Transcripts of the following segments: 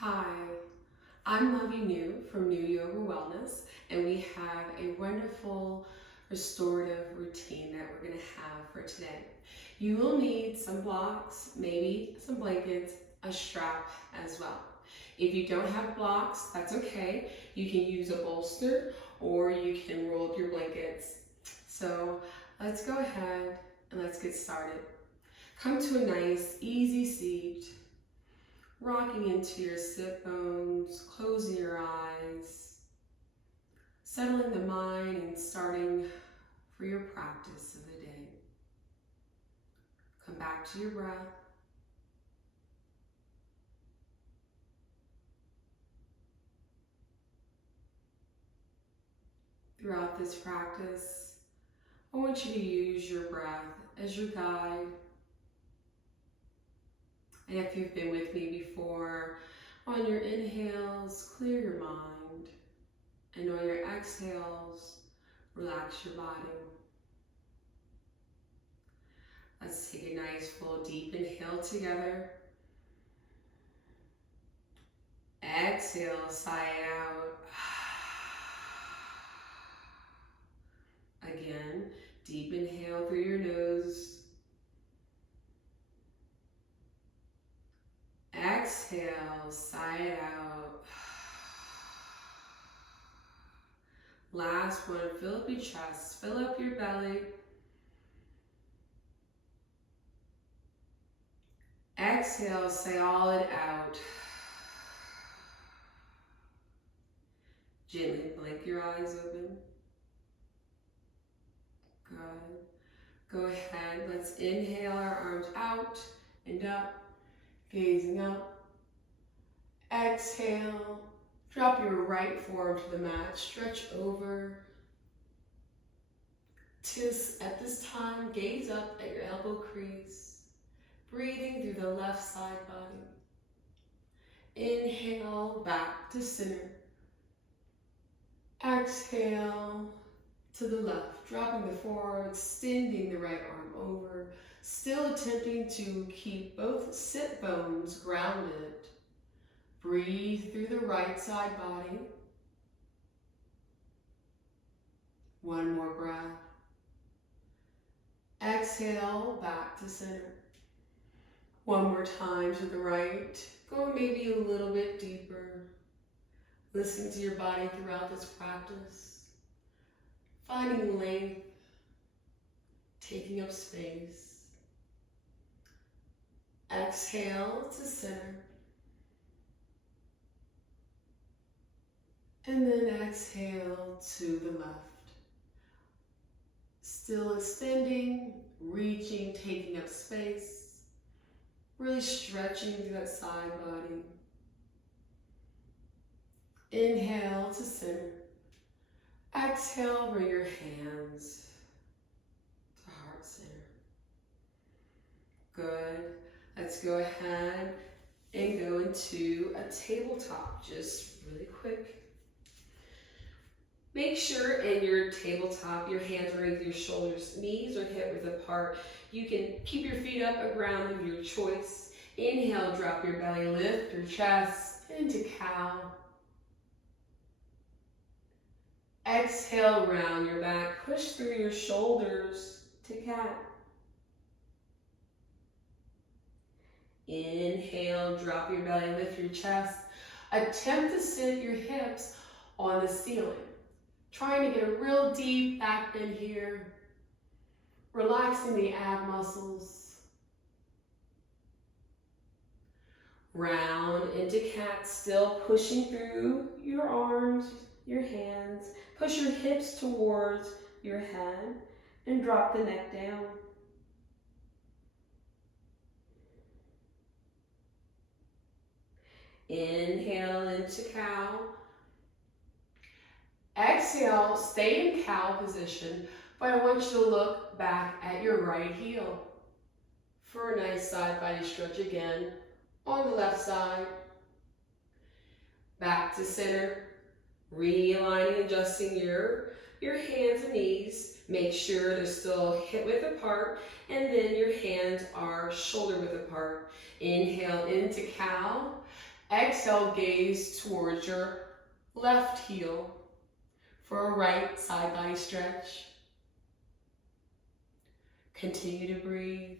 Hi, I'm Lovie Neu from Neu Yoga Wellness, and we have a wonderful restorative routine that we're going to have for today. You will need some blocks, maybe some blankets, a strap as well. If you don't have blocks, that's okay. You can use a bolster or you can roll up your blankets. So let's go ahead and let's get started. Come to a nice, easy seat. Rocking into your sit bones, closing your eyes, settling the mind and starting for your practice of the day. Come back to your breath. Throughout this practice, I want you to use your breath as your guide. And if you've been with me before, on your inhales, clear your mind. And on your exhales, relax your body. Let's take a nice full deep inhale together. Exhale, sigh it out. Again, deep inhale through your nose. Exhale, sigh it out. Last one, fill up your chest, fill up your belly. Exhale, say all it out. Gently blink your eyes open. Good. Go ahead, let's inhale our arms out and up, gazing up. Exhale, drop your right forearm to the mat, stretch over. At this time, gaze up at your elbow crease, breathing through the left side body. Inhale, back to center. Exhale to the left, dropping the forearm, extending the right arm over, still attempting to keep both sit bones grounded. Breathe through the right side body. One more breath. Exhale, back to center. One more time to the right. Go maybe a little bit deeper. Listen to your body throughout this practice. Finding length, taking up space. Exhale to center. And then exhale to the left. Still extending, reaching, taking up space. Really stretching through that side body. Inhale to center. Exhale, bring your hands to heart center. Good. Let's go ahead and go into a tabletop, just really quick. Make sure in your tabletop, your hands are underneath your shoulders, knees are hip width apart. You can keep your feet up or ground of your choice. Inhale, drop your belly, lift your chest into cow. Exhale, round your back, push through your shoulders to cat. Inhale, drop your belly, lift your chest. Attempt to sit your hips on the ceiling. Trying to get a real deep back bend here. Relaxing the ab muscles. Round into cat, still pushing through your arms, your hands. Push your hips towards your head and drop the neck down. Inhale into cow. Exhale, stay in cow position, but I want you to look back at your right heel for a nice side body stretch again on the left side. Back to center, realigning, adjusting your hands and knees. Make sure they're still hip width apart, and then your hands are shoulder width apart. Inhale into cow. Exhale, gaze towards your left heel for a right side body stretch. Continue to breathe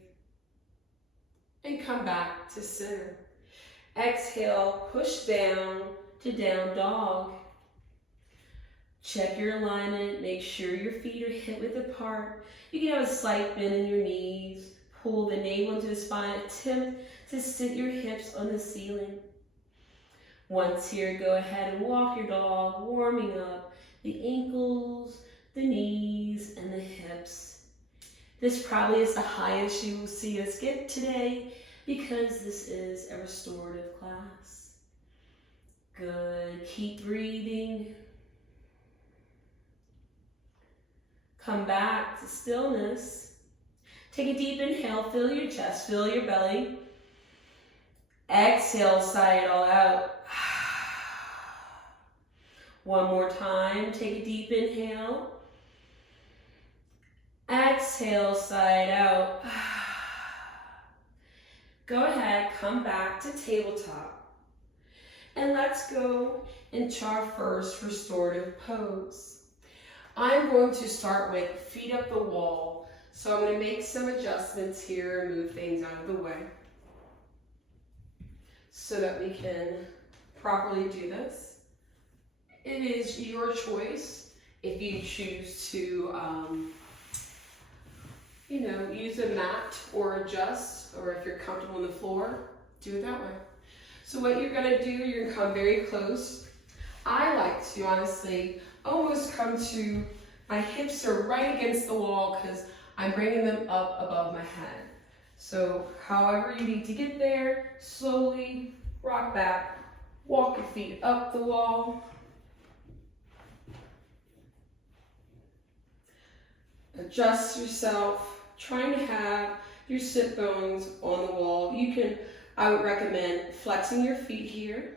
and come back to center. Exhale, push down to down dog. Check your alignment, make sure your feet are hip width apart. You can have a slight bend in your knees. Pull the navel into the spine. Attempt to sit your hips on the ceiling. Once here, go ahead and walk your dog, warming up the ankles, the knees, and the hips. This probably is the highest you will see us get today because this is a restorative class. Good. Keep breathing. Come back to stillness. Take a deep inhale. Fill your chest. Fill your belly. Exhale, sigh it all out. One more time. Take a deep inhale. Exhale, sigh it out. Go ahead, come back to tabletop. And let's go into our first restorative pose. I'm going to start with feet up the wall. So I'm going to make some adjustments here and move things out of the way so that we can properly do this. It is your choice if you choose to use a mat or adjust, or if you're comfortable on the floor, do it that way. So what you're gonna do, you're gonna come very close. I like to honestly almost come to, my hips are right against the wall because I'm bringing them up above my head. So however you need to get there, slowly rock back, walk your feet up the wall. Adjust yourself. Trying to have your sit bones on the wall. I would recommend flexing your feet here,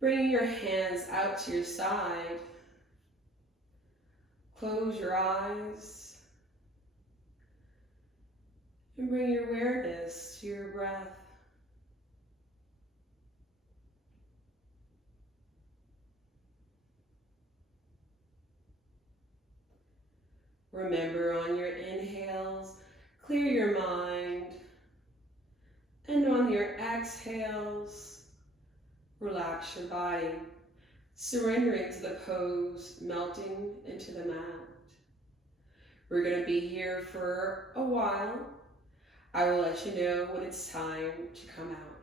bringing your hands out to your side, close your eyes, and bring your awareness to your breath. Remember, on your inhales, clear your mind, and on your exhales, relax your body, surrendering to the pose, melting into the mat. We're going to be here for a while. I will let you know when it's time to come out.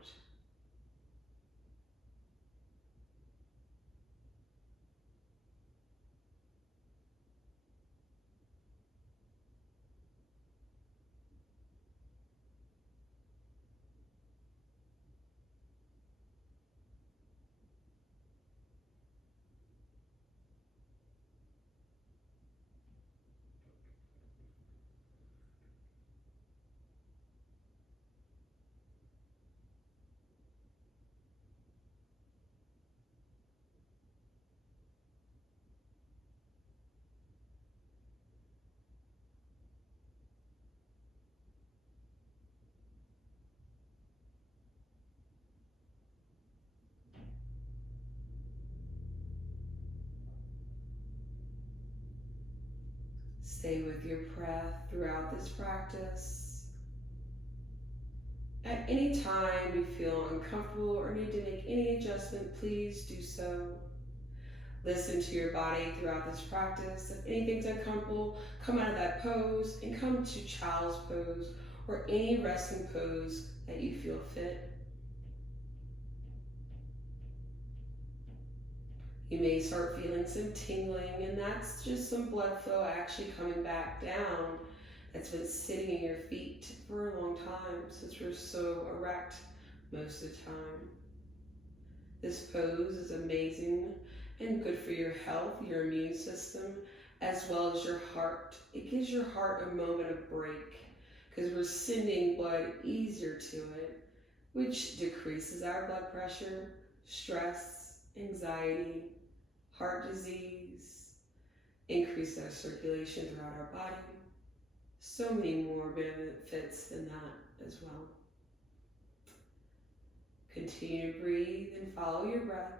Stay with your breath throughout this practice. At any time you feel uncomfortable or need to make any adjustment, please do so. Listen to your body throughout this practice. If anything's uncomfortable, come out of that pose and come to child's pose or any resting pose that you feel fit. You may start feeling some tingling, and that's just some blood flow actually coming back down that's been sitting in your feet for a long time since we're so erect most of the time. This pose is amazing and good for your health, your immune system, as well as your heart. It gives your heart a moment of break because we're sending blood easier to it, which decreases our blood pressure, stress, anxiety, heart disease, increases our circulation throughout our body. So many more benefits than that as well. Continue to breathe and follow your breath.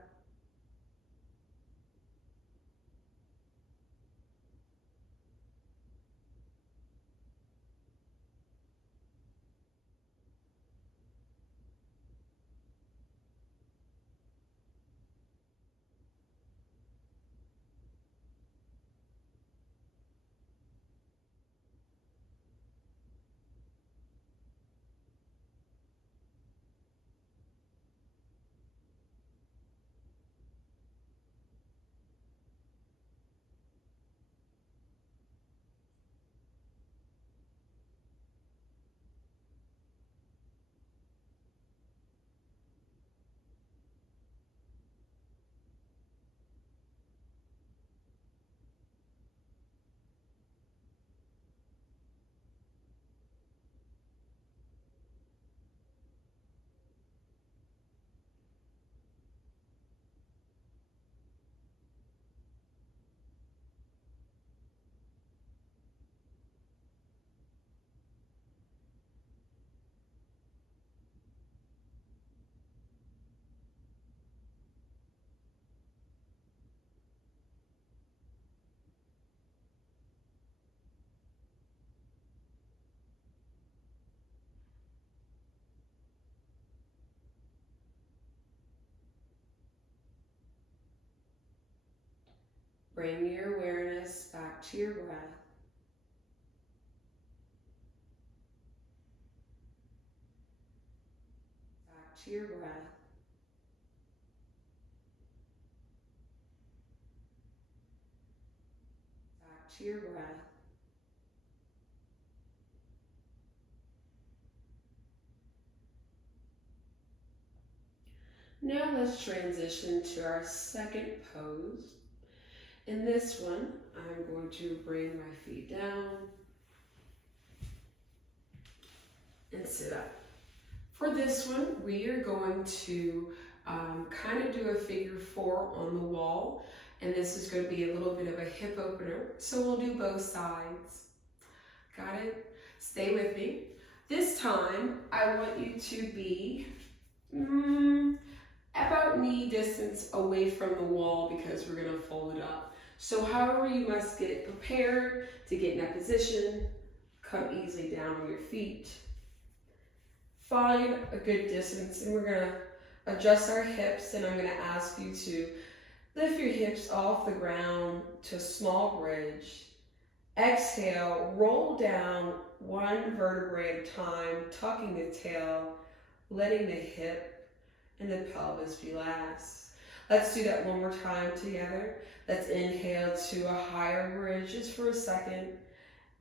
Bring your awareness back to your breath. Back to your breath. Back to your breath. Now let's transition to our second pose. In this one, I'm going to bring my feet down and sit up. For this one, we are going to kind of do a figure 4 on the wall, and this is going to be a little bit of a hip opener, so we'll do both sides. Got it? Stay with me. This time, I want you to be about knee distance away from the wall because we're going to fold it up. So however you must get prepared to get in that position, come easily down on your feet. Find a good distance, and we're going to adjust our hips, and I'm going to ask you to lift your hips off the ground to a small bridge. Exhale, roll down one vertebrae at a time, tucking the tail, letting the hip and the pelvis relax. Let's do that one more time together. Let's inhale to a higher bridge just for a second.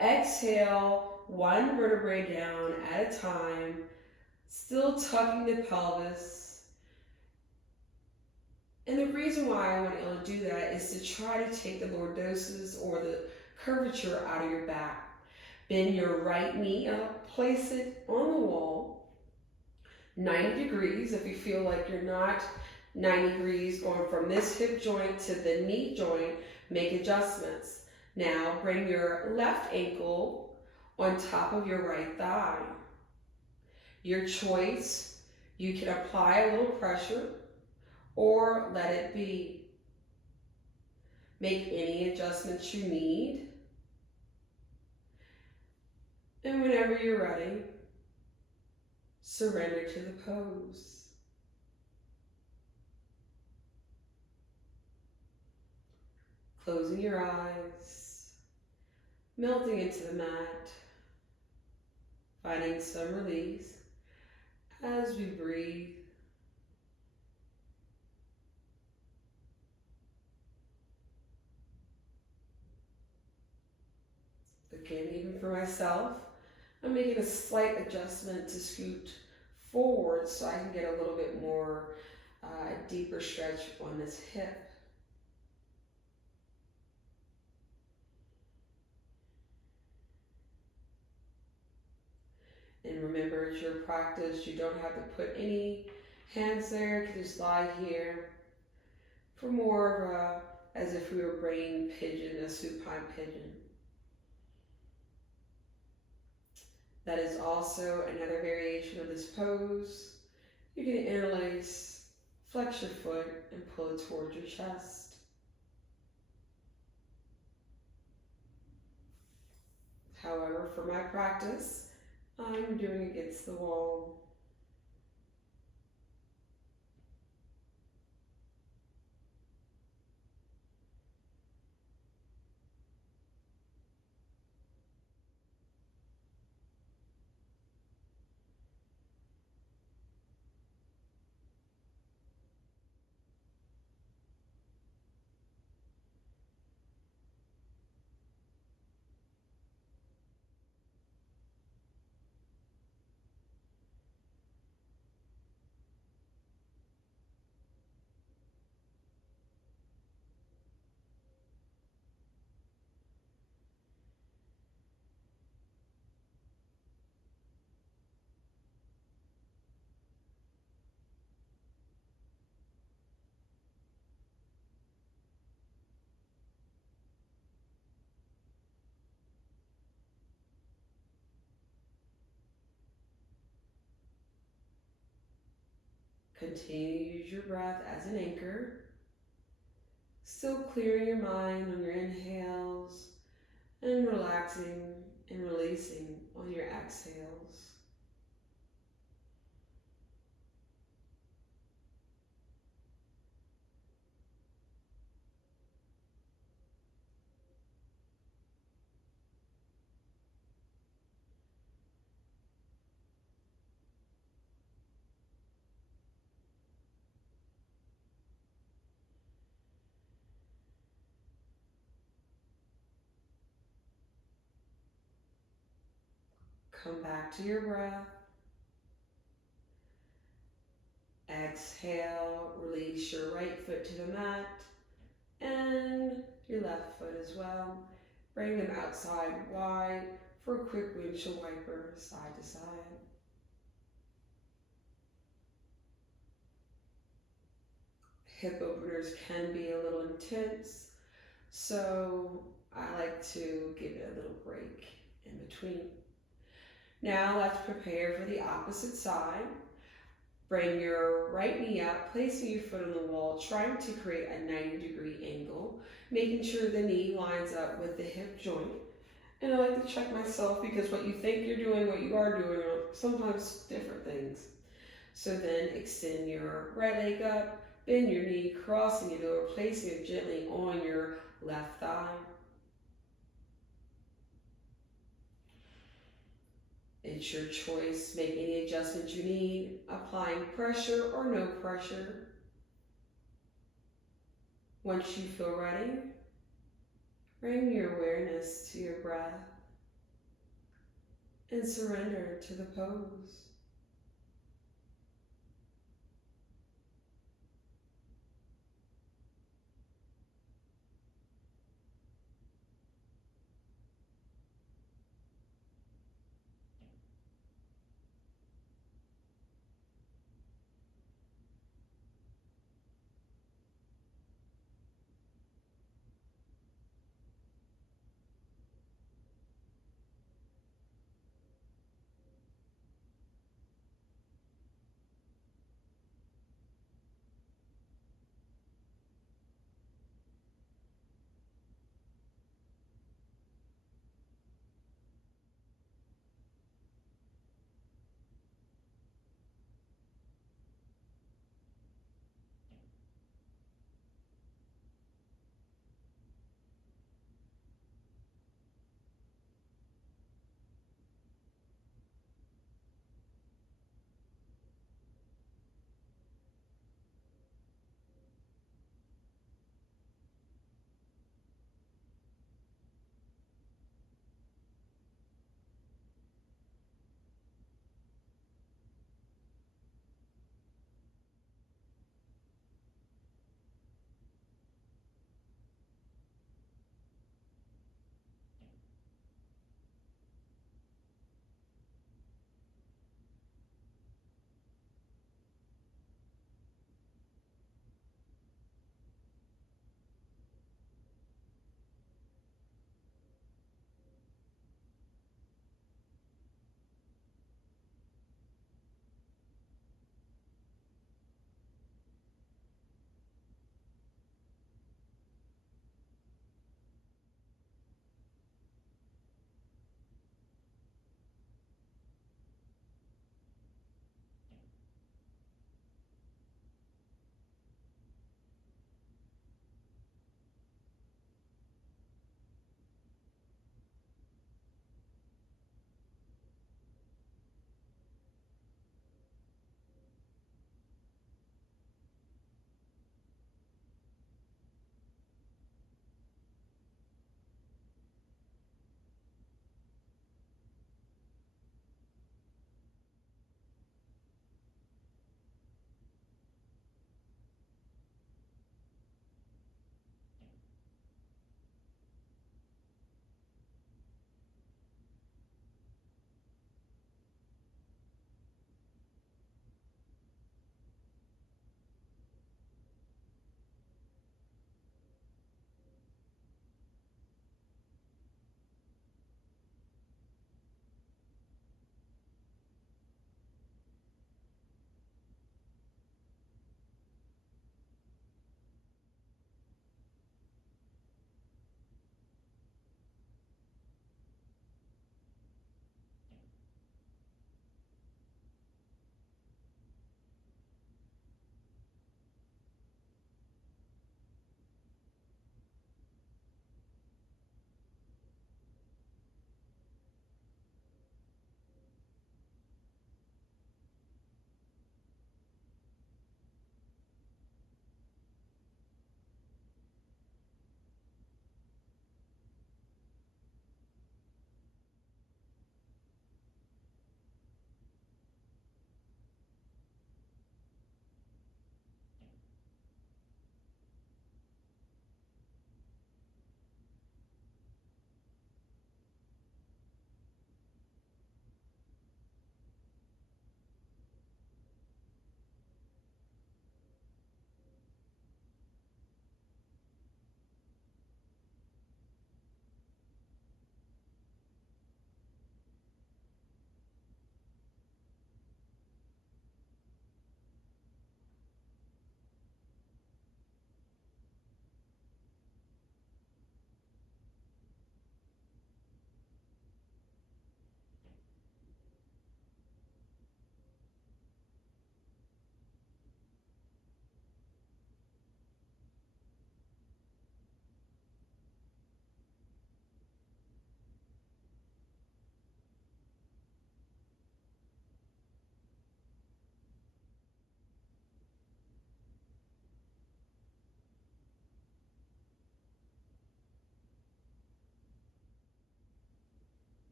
Exhale, one vertebrae down at a time, still tucking the pelvis. And the reason why I want you to do that is to try to take the lordosis or the curvature out of your back. Bend your right knee up, place it on the wall, 90 degrees. If you feel like you're not 90 degrees going from this hip joint to the knee joint, make adjustments. Now bring your left ankle on top of your right thigh. Your choice, you can apply a little pressure or let it be. Make any adjustments you need. And whenever you're ready, surrender to the pose. Closing your eyes, melting into the mat, finding some release as we breathe. Again, even for myself, I'm making a slight adjustment to scoot forward so I can get a little bit more deeper stretch on this hip. And remember, it's your practice. You don't have to put any hands there. You can just lie here for more of a, as if we were bringing pigeon, a supine pigeon. That is also another variation of this pose. You can interlace Flex your foot and pull it towards your chest. However, for my practice, I'm doing against the wall. Continue to use your breath as an anchor. Still clearing your mind on your inhales and relaxing and releasing on your exhales. Come back to your breath. Exhale, release your right foot to the mat and your left foot as well. Bring them outside wide for a quick windshield wiper side to side. Hip openers can be a little intense, so I like to give it a little break in between. Now let's prepare for the opposite side. Bring your right knee up, placing your foot on the wall, trying to create a 90-degree angle, making sure the knee lines up with the hip joint. And I like to check myself because what you think you're doing, what you are doing are sometimes different things. So then extend your right leg up, bend your knee, crossing it over, placing it gently on your left thigh. It's your choice. Make any adjustments you need, applying pressure or no pressure. Once you feel ready, bring your awareness to your breath and surrender to the pose.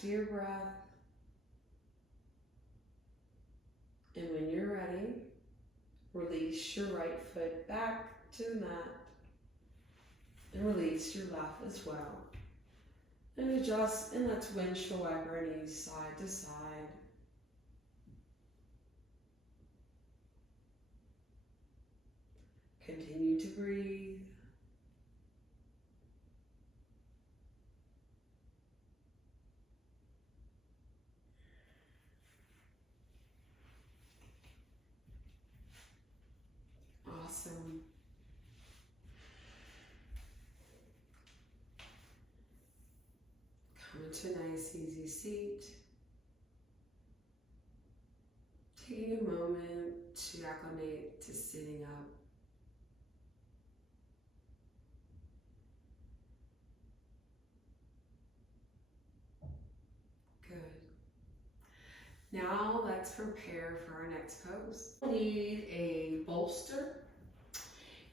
to your breath. And when you're ready, release your right foot back to the mat and release your left as well. And adjust, and let's windshield wiper knees side to side. Continue to breathe. Awesome. Come into a nice easy seat. Taking a moment to acclimate to sitting up. Good. Now let's prepare for our next pose. We'll need a bolster,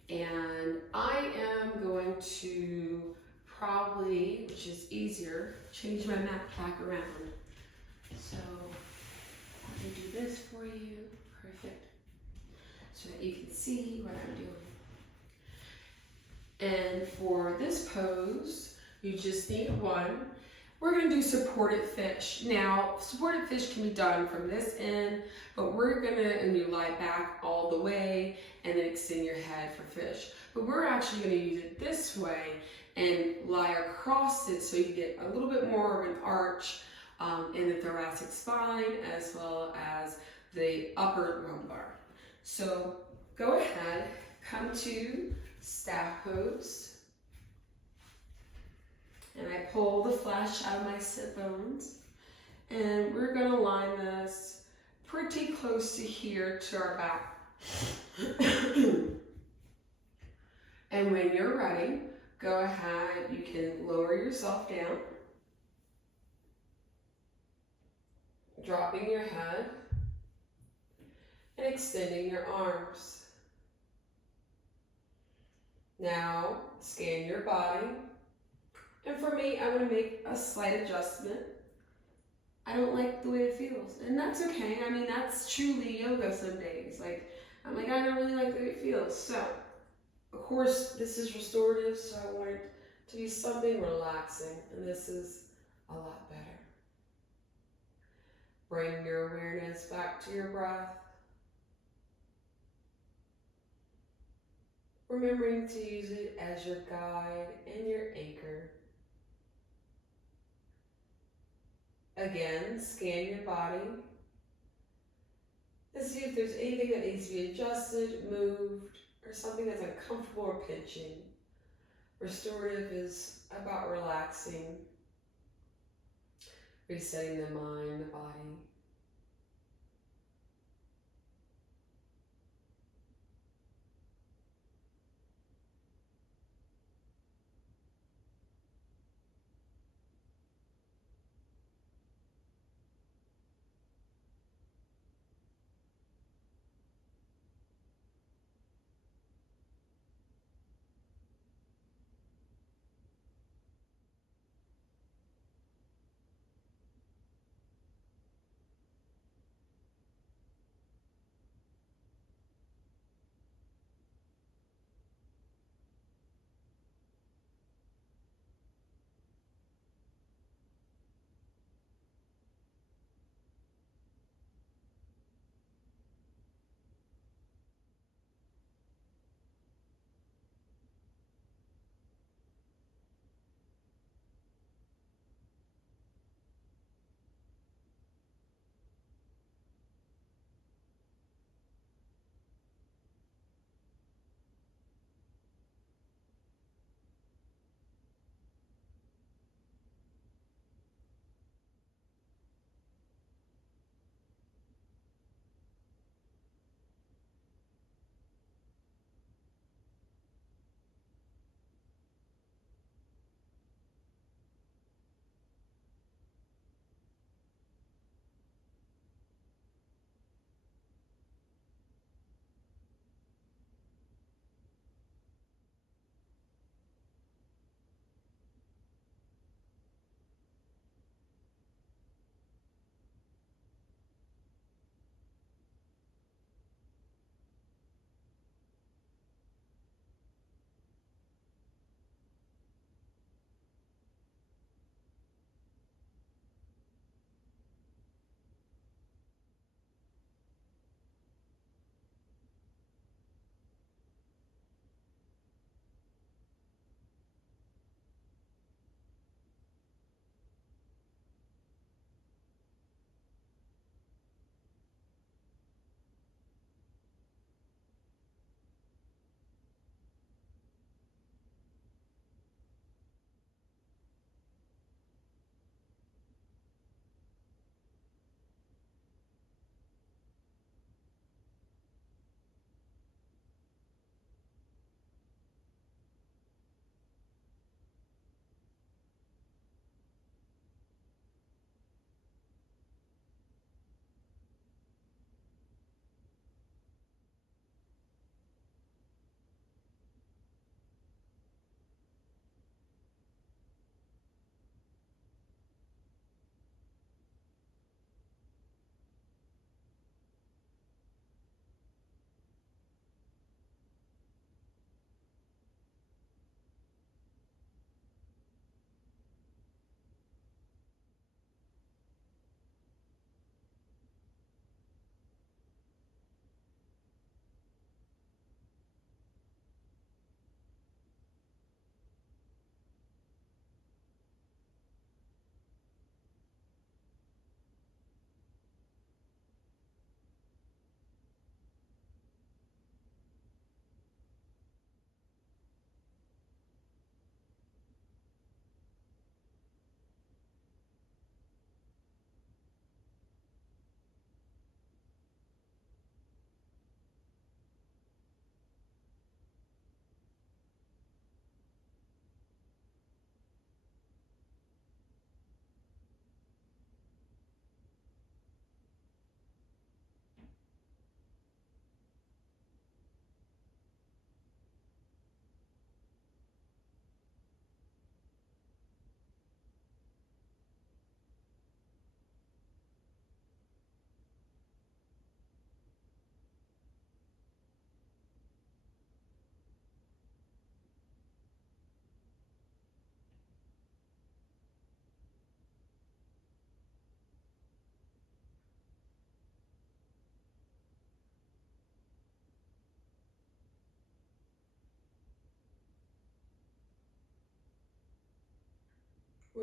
and I am going to probably, which is easier, change my mat back around. So let me do this for you. Perfect. So that you can see what I'm doing. And for this pose, you just need one. We're going to do supported fish. Now, supported fish can be done from this end, but we're going to, and you lie back all the way and then extend your head for fish. But we're actually going to use it this way and lie across it so you get a little bit more of an arch in the thoracic spine as well as the upper lumbar. So go ahead, come to staff pose. And I pull the flesh out of my sit bones. And we're gonna line this pretty close to here to our back. And when you're ready, go ahead, you can lower yourself down. Dropping your head and extending your arms. Now, scan your body. And for me, I'm going to make a slight adjustment. I don't like the way it feels. And that's okay. I mean, that's truly yoga some days. I'm like, I don't really like the way it feels. So, of course, this is restorative, so I want it to be something relaxing. And this is a lot better. Bring your awareness back to your breath. Remembering to use it as your guide and your anchor. Again, scan your body and see if there's anything that needs to be adjusted, moved, or something that's uncomfortable or pinching. Restorative is about relaxing, resetting the mind, the body.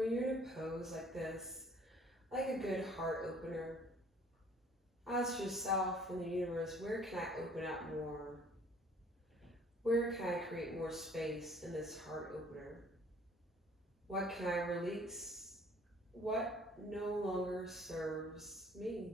When you're in a pose like this, like a good heart opener, ask yourself and the universe, where can I open up more? Where can I create more space in this heart opener? What can I release? What no longer serves me?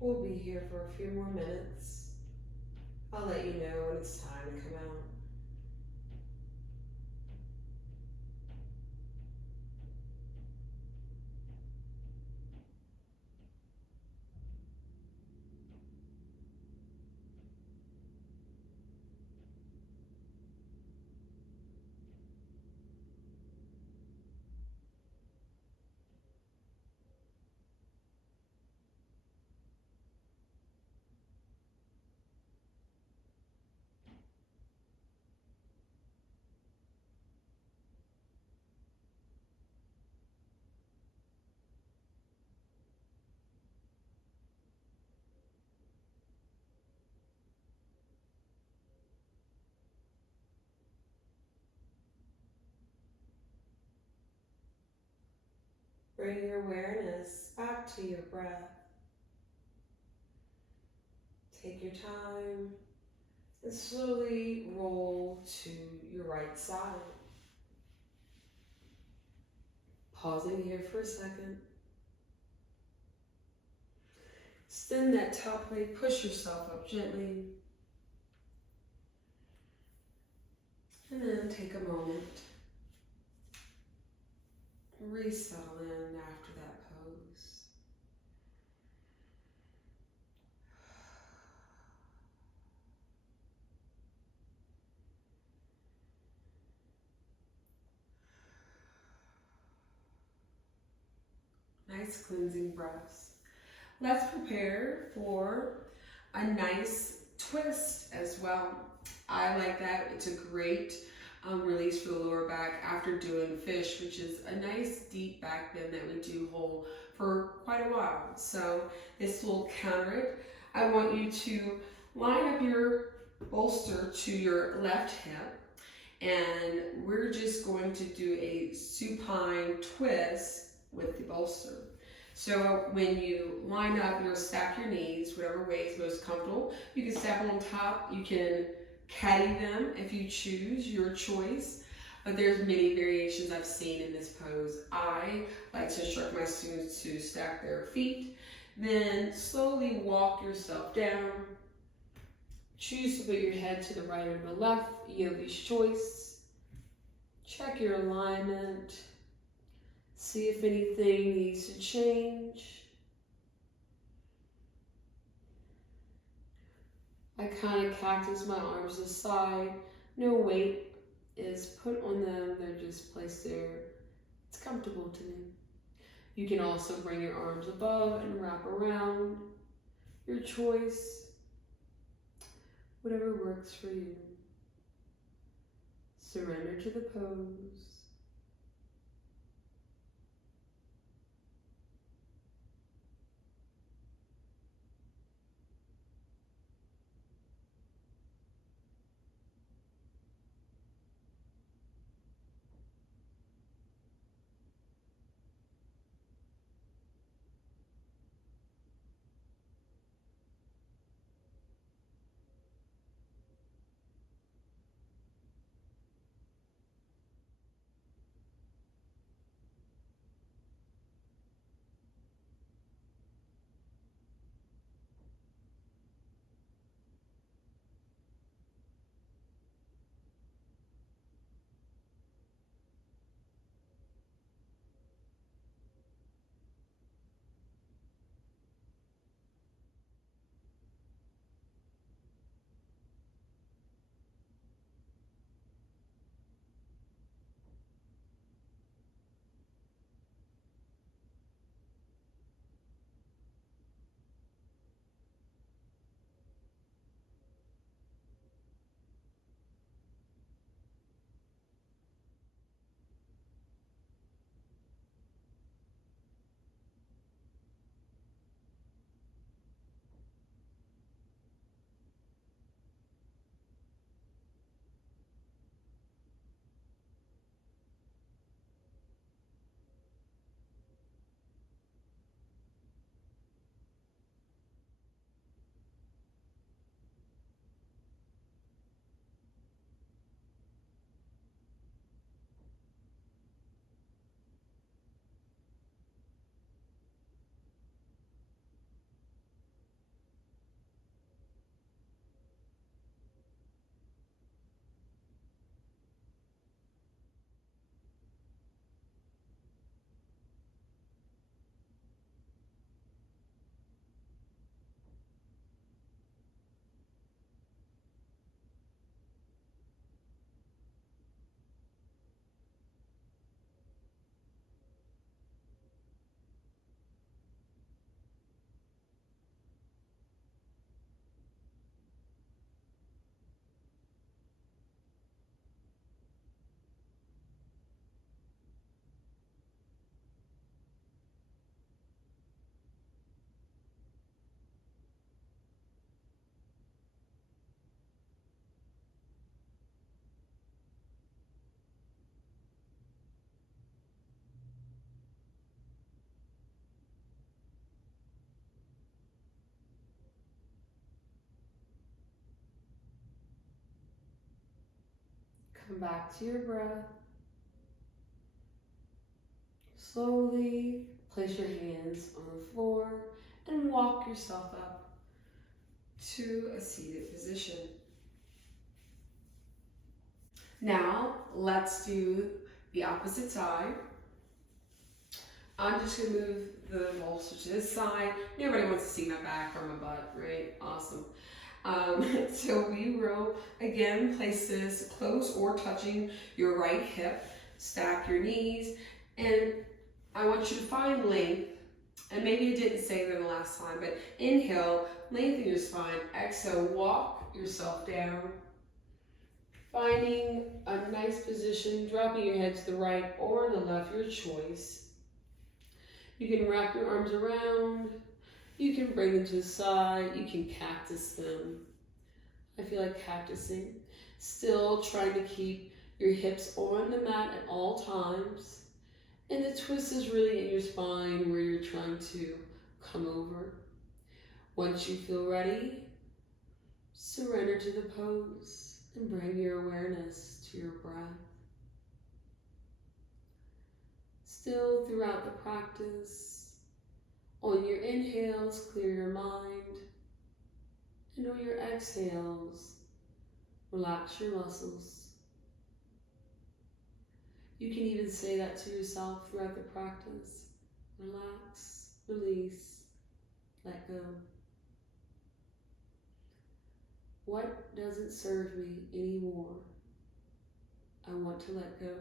We'll be here for a few more minutes. I'll let you know when it's time to come out. Bring your awareness back to your breath. Take your time and slowly roll to your right side. Pausing here for a second. Extend that top leg, push yourself up gently. And then take a moment. Resettle in after that pose. Nice cleansing breaths. Let's prepare for a nice twist as well. I like that. It's a great release for the lower back after doing fish, which is a nice deep back bend that we do hold for quite a while. So this will counter it. I want you to line up your bolster to your left hip, and we're just going to do a supine twist with the bolster. So when you line up, you'll stack your knees, whatever way is most comfortable. You can stack them on top. You can caddy them if you choose, your choice. But there's many variations I've seen in this pose. I like to instruct my students to stack their feet, then slowly walk yourself down. Choose to put your head to the right or the left, yogi's choice. Check your alignment. See if anything needs to change. I kind of cactus my arms to the side. No weight is put on them. They're just placed there. It's comfortable to me. You can also bring your arms above and wrap around. Your choice. Whatever works for you. Surrender to the pose. Come back to your breath. Slowly place your hands on the floor and walk yourself up to a seated position. Now, let's do the opposite side. I'm just going to move the bolster to this side. Nobody wants to see my back or my butt, right? Awesome. So we will, again, place this close or touching your right hip. Stack your knees. And I want you to find length. And maybe I didn't say that the last time, but inhale, lengthen your spine. Exhale, walk yourself down. Finding a nice position, dropping your head to the right or the left, your choice. You can wrap your arms around. You can bring them to the side. You can cactus them. I feel like cactusing. Still trying to keep your hips on the mat at all times. And the twist is really in your spine where you're trying to come over. Once you feel ready, surrender to the pose and bring your awareness to your breath. Still throughout the practice, on your inhales, clear your mind, and on your exhales, relax your muscles. You can even say that to yourself throughout the practice. Relax, release, let go. What doesn't serve me anymore? I want to let go.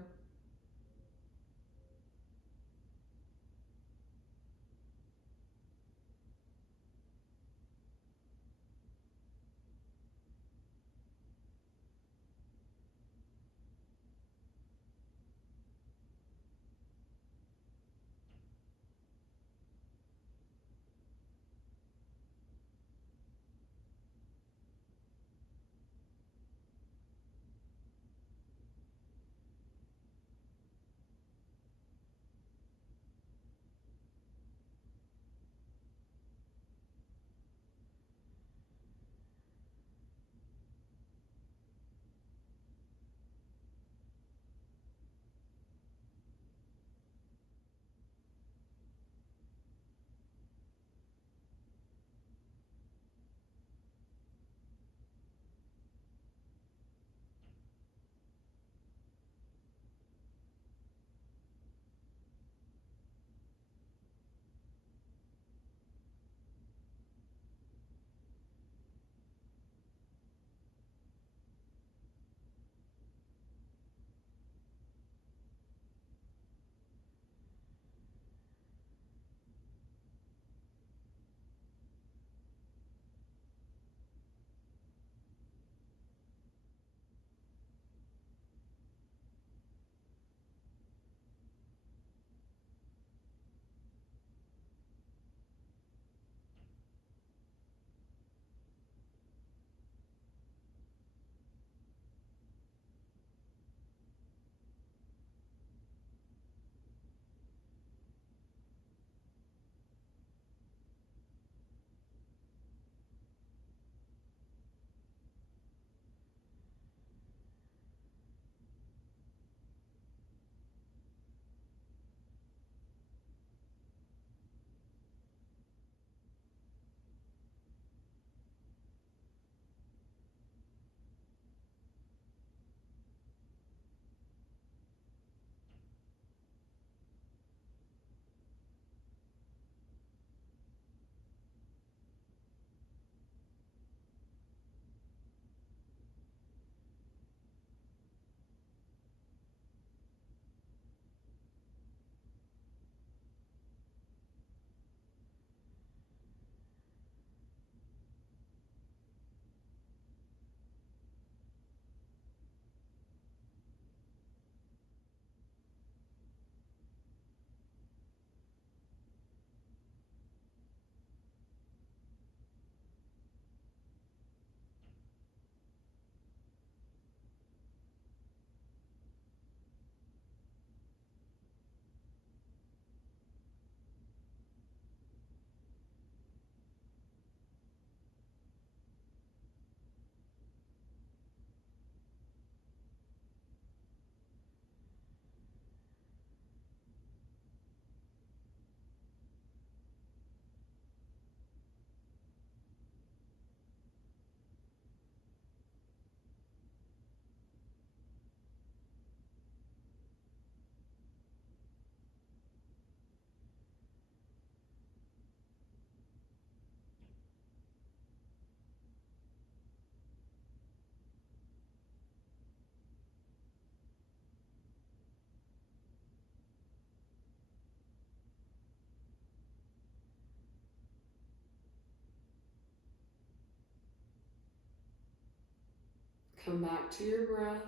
Come back to your breath.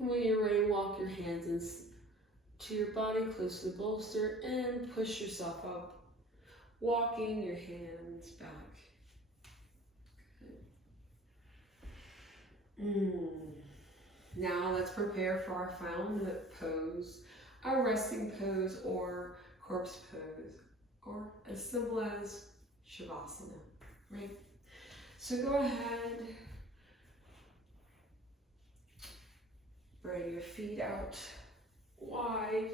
And when you're ready, walk your hands to your body, close to the bolster, and push yourself up. Walking your hands back. Good. Now let's prepare for our final pose, our resting pose or corpse pose, or as simple as Shavasana, right? So go ahead, bring your feet out wide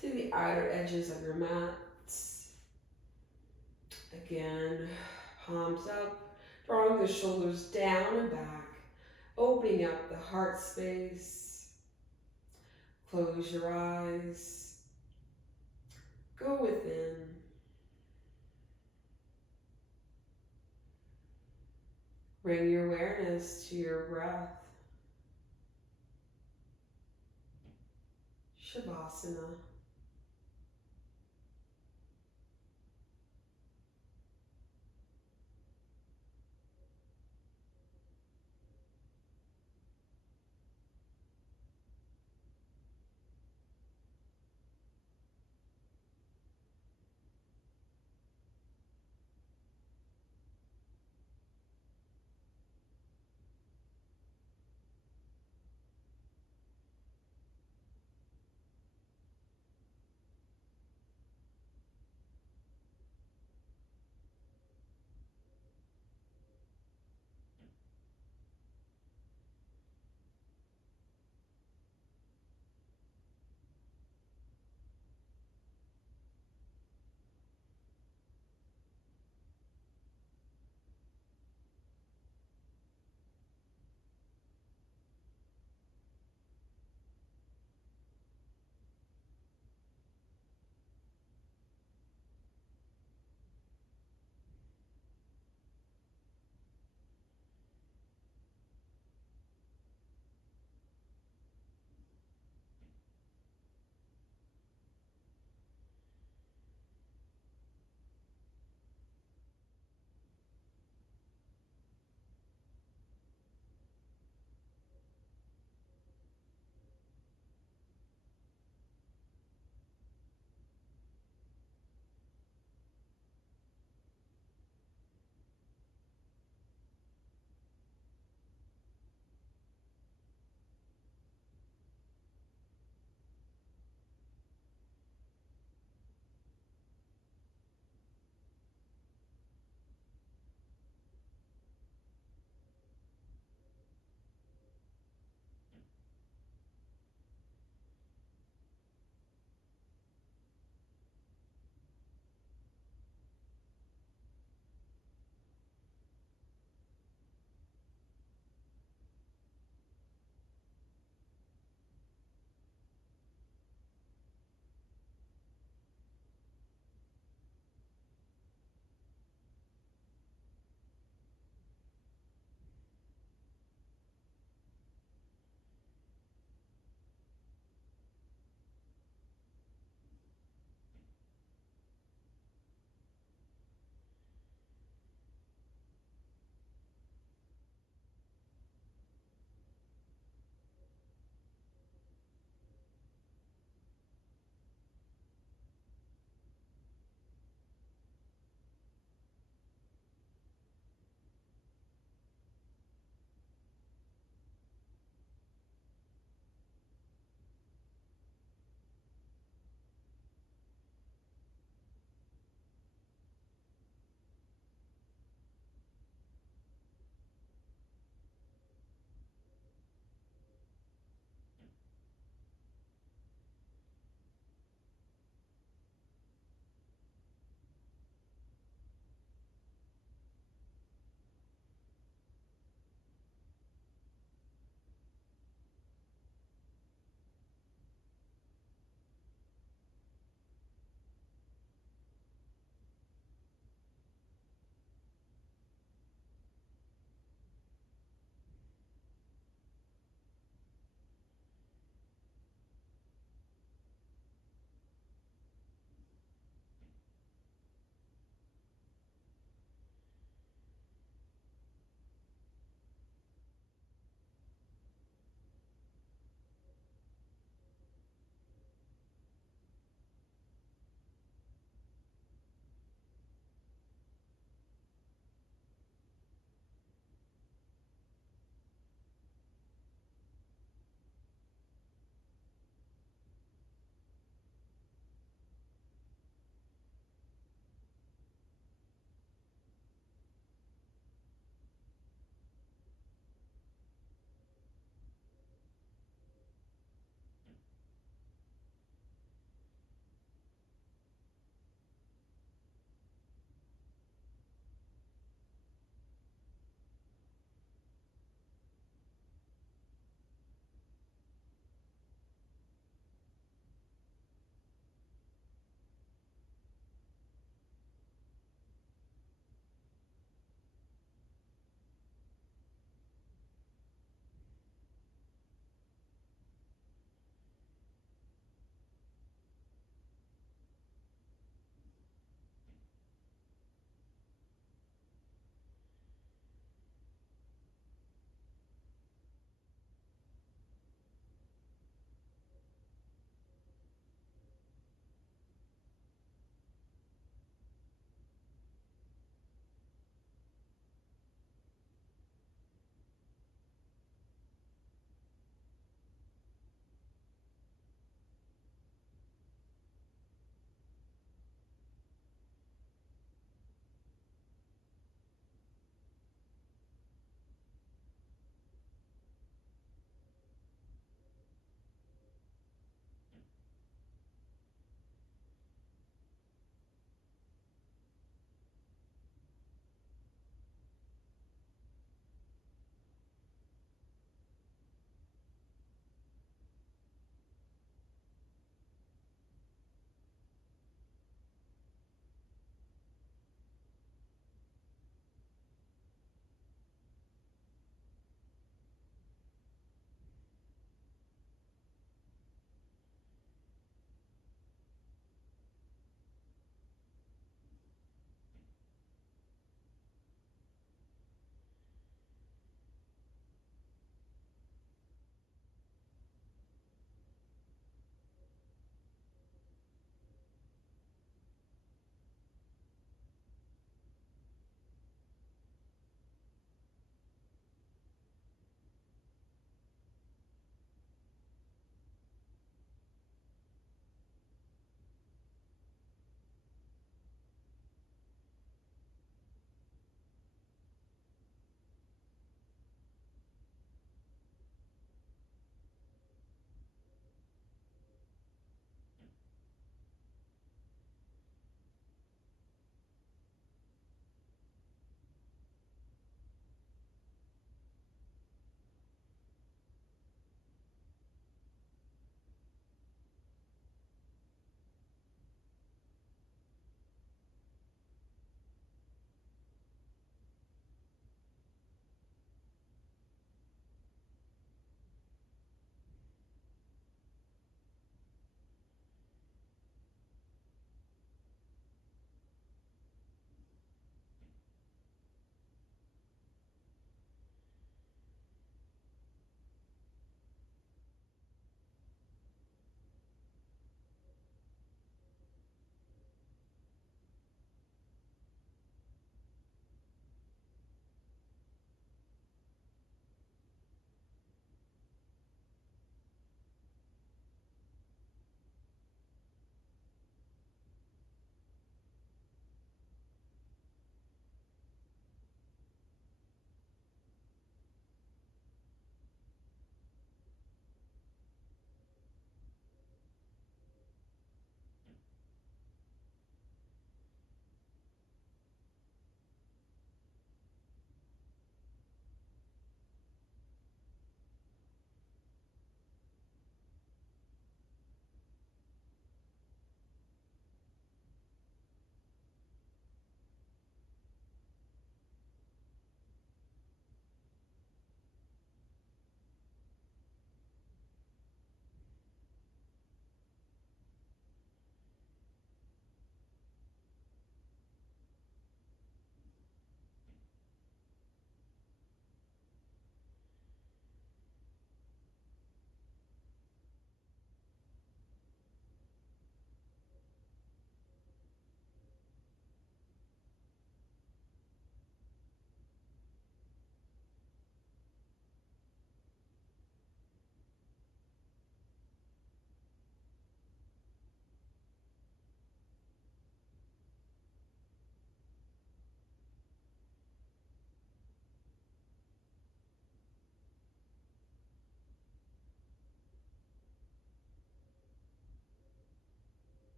to the outer edges of your mats. Again, palms up, drawing the shoulders down and back, opening up the heart space. Close your eyes. Go within. Bring your awareness to your breath. Shavasana.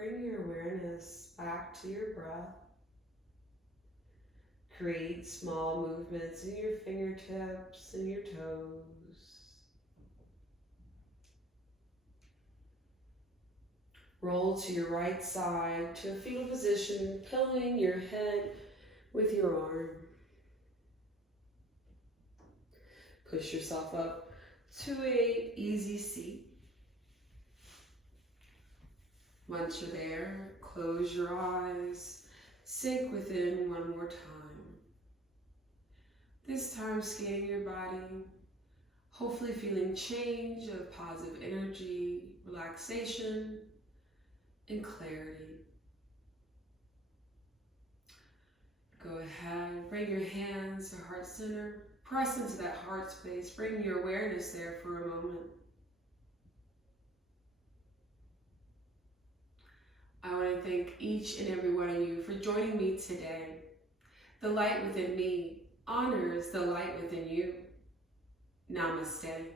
bring your awareness back to your breath. Create small movements in your fingertips and your toes. Roll to your right side to a fetal position, pillowing your head with your arm. Push yourself up to an easy seat. Once you're there, close your eyes, sink within one more time. This time scanning your body, hopefully feeling change of positive energy, relaxation, and clarity. Go ahead, bring your hands to heart center. Press into that heart space. Bring your awareness there for a moment. I want to thank each and every one of you for joining me today. The light within me honors the light within you. Namaste.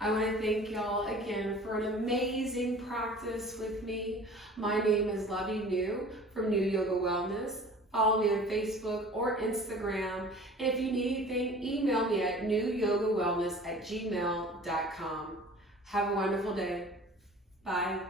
I want to thank y'all again for an amazing practice with me. My name is Lovie Neu from Neu Yoga Wellness. Follow me on Facebook or Instagram. And if you need anything, email me at neuyogawellness@gmail.com. Have a wonderful day. Bye.